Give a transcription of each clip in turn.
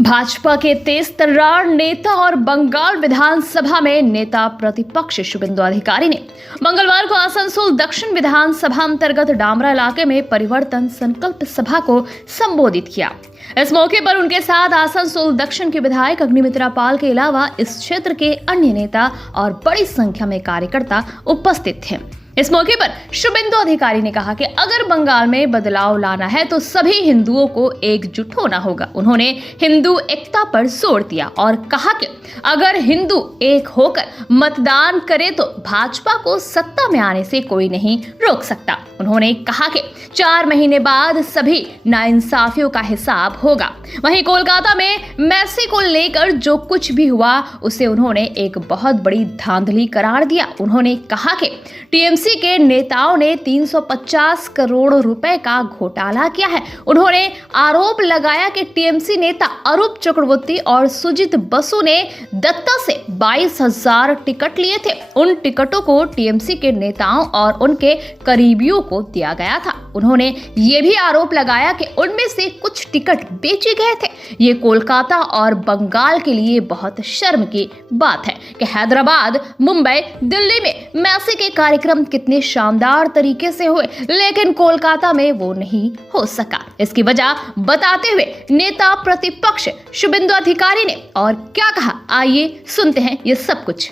भाजपा के तेज तर्रार नेता और बंगाल विधानसभा में नेता प्रतिपक्ष शुभेंदु अधिकारी ने मंगलवार को आसनसोल दक्षिण विधानसभा अंतर्गत डामरा इलाके में परिवर्तन संकल्प सभा को संबोधित किया। इस मौके पर उनके साथ आसनसोल दक्षिण के विधायक अग्निमित्रा पाल के अलावा इस क्षेत्र के अन्य नेता और बड़ी संख्या में कार्यकर्ता उपस्थित थे। इस मौके पर शुभेंदु अधिकारी ने कहा कि अगर बंगाल में बदलाव लाना है तो सभी हिंदुओं को एकजुट होना होगा। उन्होंने हिंदू एकता पर जोर दिया और कहा कि अगर हिंदू एक होकर मतदान करे तो भाजपा को सत्ता में आने से कोई नहीं रोक सकता। उन्होंने कहा कि 4 महीने बाद सभी नाइंसाफियों का हिसाब होगा। वहीं कोलकाता में मैसी को लेकर जो कुछ भी हुआ उसे उन्होंने एक बहुत बड़ी धांधली करार दिया। उन्होंने कहा कि टीएमसी के नेताओं ने 350 करोड़ रुपए का घोटाला किया है। उन्होंने आरोप लगाया कि टीएमसी नेता अरूप चक्रवर्ती और सुजीत बसु ने दत्ता से 22,000 टिकट लिए थे। उन टिकटों को टीएमसी के नेताओं और उनके करीबियों को दिया गया था। उन्होंने ये भी आरोप लगाया कि उनमें से कुछ टिकट बेचे गए थे। ये कोलकाता और बंगाल के लिए बहुत शर्म की बात है कि हैदराबाद, मुंबई, दिल्ली में मैसी के कार्यक्रम कितने शानदार तरीके से हुए, लेकिन कोलकाता में वो नहीं हो सका। इसकी वजह बताते हुए नेता प्रतिपक्ष शुभेंदु अधिकारी ने और क्या कहा, आइए सुनते हैं ये सब कुछ।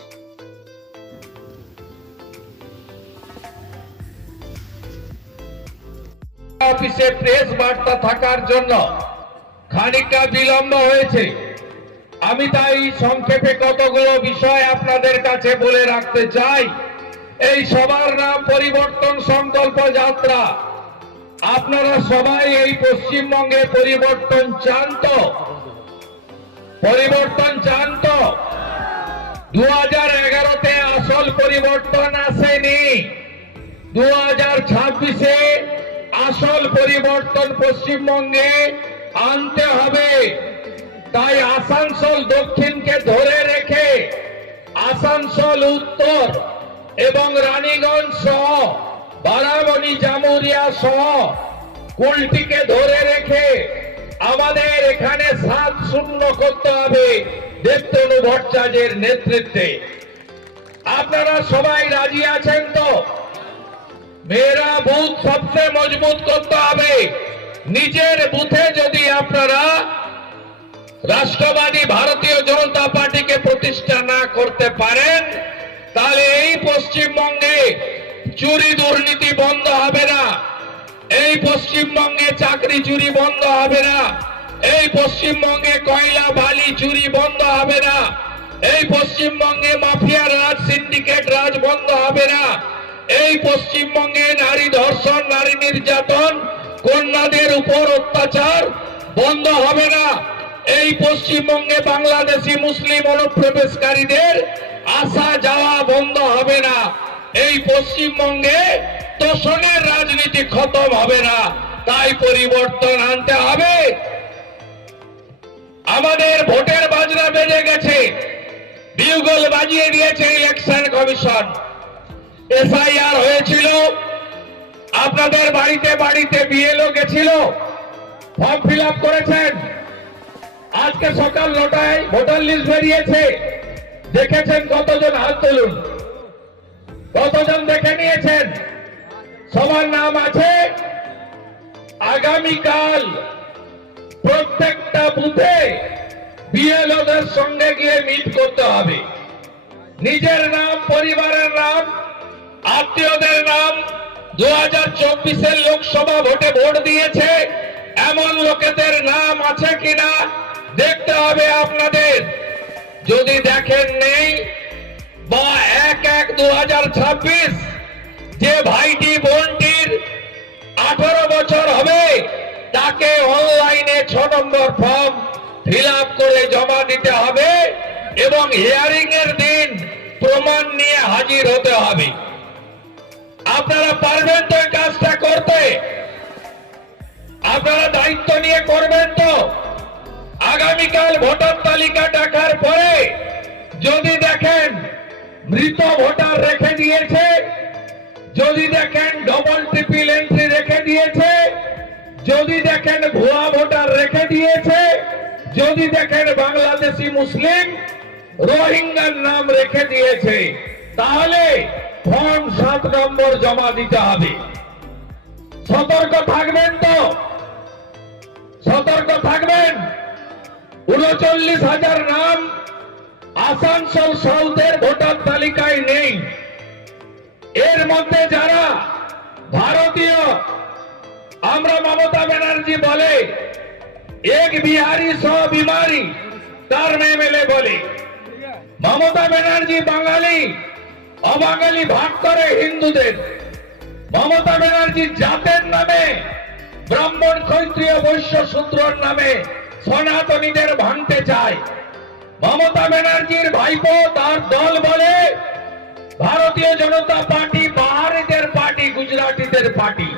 অফিসে প্রেস বার্তা থাকার জন্য খানিকটা বিলম্ব হয়েছে। আমি তাই সংক্ষেপে কতগুলো বিষয় আপনাদের কাছে বলে রাখতে চাই। এই সবার নাম পরিবর্তন সংকল্প যাত্রা। আপনারা সবাই এই পশ্চিমবঙ্গে পরিবর্তন চান তো? পরিবর্তন চান তো? 2011-তে আসল পরিবর্তন আসেনি। 2026-এ আসল পরিবর্তন পশ্চিমবঙ্গে আনতে হবে। তাই আসানসোল দক্ষিণকে ধরে রেখে আসানসোল উত্তর এবং রানীগঞ্জ সহ বারাবণী, জামুরিয়া সহ কুলটিকে ধরে রেখে আমাদের এখানে 7-0 করতে হবে দেবতনু ভট্টাচার্যের নেতৃত্বে। আপনারা সবাই রাজি আছেন তো? मेरा बूथ सबसे मजबूत करते হবে। নিজের বুথে যদি আপনারা রাষ্ট্রবাদী ভারতীয় জনতা পার্টিকে প্রতিষ্ঠা না করতে পারেন তাহলে এই পশ্চিমবঙ্গে চুরি দুর্নীতি বন্ধ হবে না, এই পশ্চিমবঙ্গে চাকরি চুরি বন্ধ হবে না, এই পশ্চিমবঙ্গে কয়লা বালি চুরি বন্ধ হবে না, এই পশ্চিমবঙ্গে মাফিয়া রাজ, সিন্ডিকেট রাজ বন্ধ হবে না, এই পশ্চিমবঙ্গে নারী ধর্ষণ, নারী নির্যাতন, কন্যাদের উপর অত্যাচার বন্ধ হবে না, এই পশ্চিমবঙ্গে বাংলাদেশি মুসলিম অনুপ্রবেশকারীদের আসা যাওয়া বন্ধ হবে না, এই পশ্চিমবঙ্গে তোষণের রাজনীতি খতম হবে না। তাই পরিবর্তন আনতে হবে। আমাদের ভোটের বাজনা বেজে গেছে, বিউগল বাজিয়ে দিয়েছে ইলেকশন কমিশন। এসআইআর হয়েছিল, আপনাদের বাড়িতে বাড়িতে বিএলও গেছিল, ফর্ম ফিল আপ করেছেন। আজকে সকাল 9টায় ভোটার লিস্ট বেরিয়েছে, দেখেছেন কতজন? হাত তুলুন। কতজন দেখে নিয়েছেন? সবার নাম আছে। আগামীকাল প্রত্যেকটা বুথে বিএলওদের সঙ্গে গিয়ে মিট করতে হবে। নিজের নাম, পরিবারের নাম, আত্মীয়দের নাম, 2024-এর লোকসভা ভোটে ভোট দিয়েছে এমন লোকেদের নাম আছে কিনা দেখতে হবে আপনাদের। যদি দেখেন নেই বা 1/1/2026 যে ভাইটি বোনটির 18 বছর হবে তাকে অনলাইনে 6 নম্বর ফর্ম ফিল আপ করে জমা দিতে হবে এবং হিয়ারিং এর দিন প্রমাণ নিয়ে হাজির হতে হবে। আপনারা পারবেন তো এই কাজটা করতে? আপনারা দায়িত্ব নিয়ে করবেন তো? আগামীকাল ভোটার তালিকা দেখার পরে যদি দেখেন মৃত ভোটার রেখে দিয়েছে, যদি দেখেন ডবল ট্রিপল এন্ট্রি রেখে দিয়েছে, যদি দেখেন ভুয়া ভোটার রেখে দিয়েছে, যদি দেখেন বাংলাদেশি মুসলিম রোহিঙ্গার নাম রেখে দিয়েছে, তাহলে ফর্ম 7 নম্বর জমা দিতে হবে। সতর্ক থাকবেন তো, সতর্ক থাকবেন। 39,000 নাম আসানসোল সাউথের ভোটার তালিকায় নেই। এর মধ্যে যারা ভারতীয়, আমরা মমতা ব্যানার্জি বলে এক বিহারি সব বিমারি, তার এমএলএ বলে মমতা ব্যানার্জি বাঙালি অবাঙালি ভাগ করে হিন্দুদের। মমতা ব্যানার্জি জাতের নামে ব্রাহ্মণ ক্ষত্রিয় বৈশ্য শূদ্রর নামে সনাতনীদের ভাঙতে চায়। মমতা ব্যানার্জির ভাইপো তার দল বলে ভারতীয় জনতা পার্টি বাহারিদের পার্টি, গুজরাটিদের পার্টি।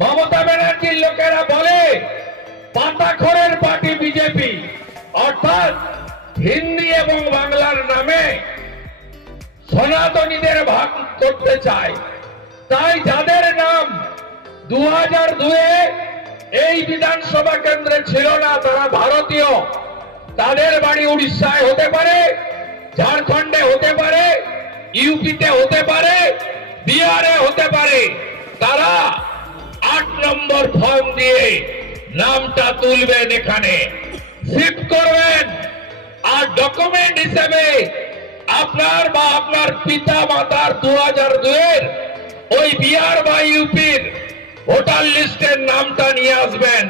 মমতা ব্যানার্জির লোকেরা বলে পাতাখরের পার্টি বিজেপি, অর্থাৎ হিন্দি এবং বাংলার নামে সনাতনীদের ভাগ করতে চায়। তাই যাদের নাম 2002-এ এই বিধানসভা কেন্দ্রে ছিল না, তারা ভারতীয়, তাদের বাড়ি উড়িষ্যায় হতে পারে, ঝাড়খণ্ডে হতে পারে, ইউপিতে হতে পারে, বিহারে হতে পারে, তারা 8 নম্বর ফর্ম দিয়ে নামটা তুলবেন, এখানে শিফট করবেন। আর ডকুমেন্ট হিসেবে আপনার বা আপনার পিতা মাতার 2002-এর ওই বিহার বা ইউপির ভোটার লিস্টের নামটা নিয়ে আসবেন।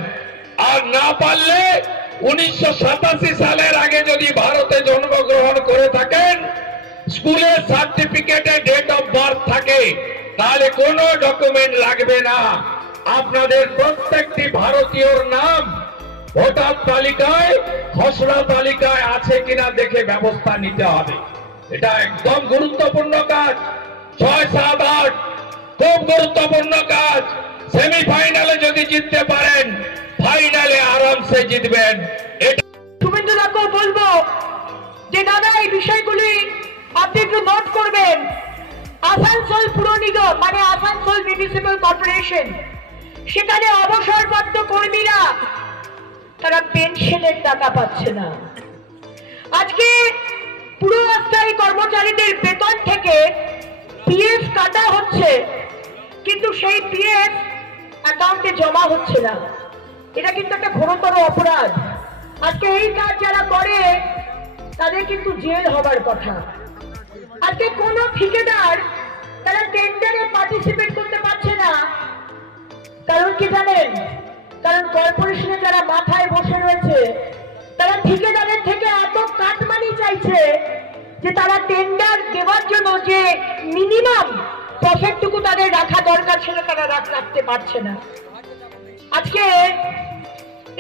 আর না পারলে 1987 সালের আগে যদি ভারতে জন্মগ্রহণ করে থাকেন, স্কুলের সার্টিফিকেটে ডেট অফ বার্থ থাকে, তাহলে কোনো ডকুমেন্ট লাগবে না। আপনাদের প্রত্যেকটি ভারতীয়র নাম ভোটার তালিকায়, খসড়া তালিকায় আছে কিনা দেখে ব্যবস্থা নিতে হবে। এটা একদম গুরুত্বপূর্ণ কাজ। 6, 7, 8 খুব গুরুত্বপূর্ণ কাজ। সেমিফাইনালে যদি জিততে পারেন, ফাইনালে আরামসে জিতবেন। শুভেন্দু দাকেও বলবো যে দাদা এই বিষয়গুলি আপনি একটু নোট করবেন। আসানসোল পুর নিগম মানে আসানসোল মিউনিসিপ্যাল কর্পোরেশন, সেখানে অবসরপ্রাপ্ত কর্মীরা তারা পেনশনের টাকা পাচ্ছে না। আজকে পুরো অস্থায়ী কর্মচারীদের বেতন থেকে পিএফ কাটা হচ্ছে, কিন্তু সেই পিএফ অ্যাকাউন্টে জমা হচ্ছে না। এটা কিন্তু একটা ঘোরতর অপরাধ। আজকে এই কাজ যারা করে তাদের কিন্তু জেল হবার কথা। আজকে কোনো ঠিকাদার তারা টেন্ডারে পার্টিসিপেট করতে পারছে না। কারণ কি জানেন? কারণ কর্পোরেশনে যারা মাথায় বসে রয়েছে তারা ঠিকাদারের থেকে এত কাটমানি চাইছে যে তারা টেন্ডার দেওয়ার জন্য যে মিনিমাম প্রফিটটুকু তাদের রাখা দরকার ছিল তারা রাখতে পারছে না। আজকে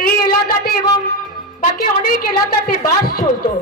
এই এলাকাতে এবং বাকি অনেক এলাকাতে বাস চলতো,